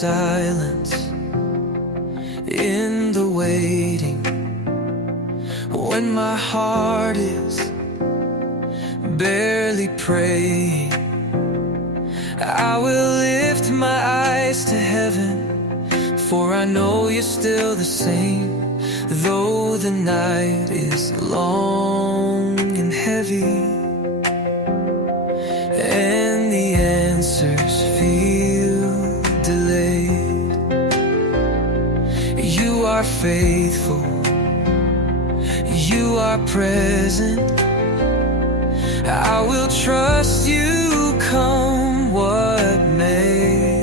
silence, in the waiting, when my heart is barely praying, I will lift my eyes to heaven, for I know you're still the same. Though the night is long and heavy, and the answers feel delayed, you are faithful, you are present. I will trust you come what may.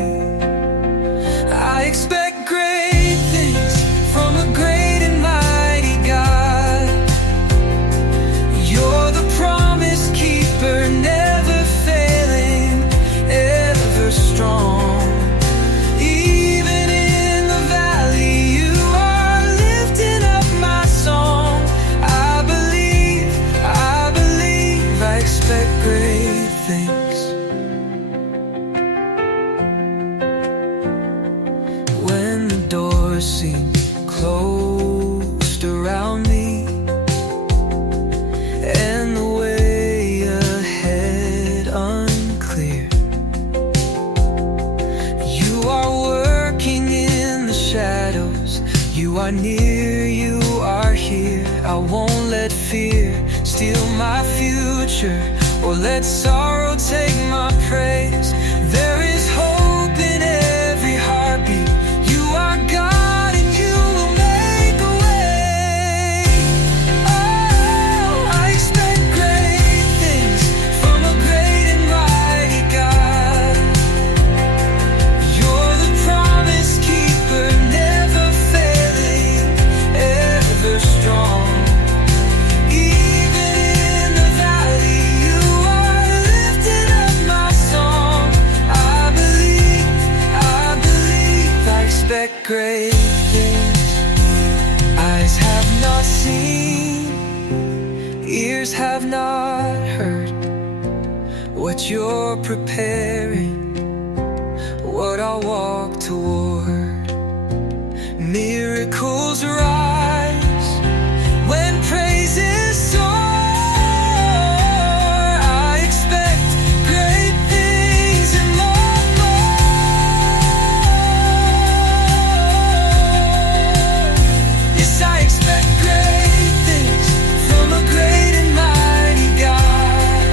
I expect great things from a great and mighty God. You're the promise keeper, never failing, ever strong. Even in the valley, you are lifting up my song. I believe, I expect great things. When the doors seem closed around me, and the way ahead unclear, you are working in the shadows. You are near, you are here. I won't let fear steal my future, or let sorrow take my praise. There is hope in every heartbeat. You are God and you will make a way. Oh, I expect great things from a great and mighty God. You're the promise keeper, never failing, ever strong. Great things eyes have not seen, ears have not heard, what you're preparing, what I'll walk toward. Miracles rise when praises soar. I expect great things and more. Yes, I expect great things from a great and mighty God.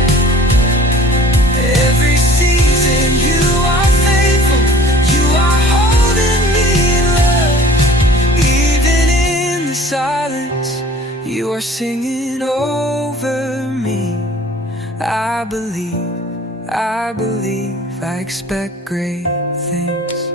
Every season you are faithful, you are holding me in love. Even in the silence, you are singing over me. I believe, I expect great things.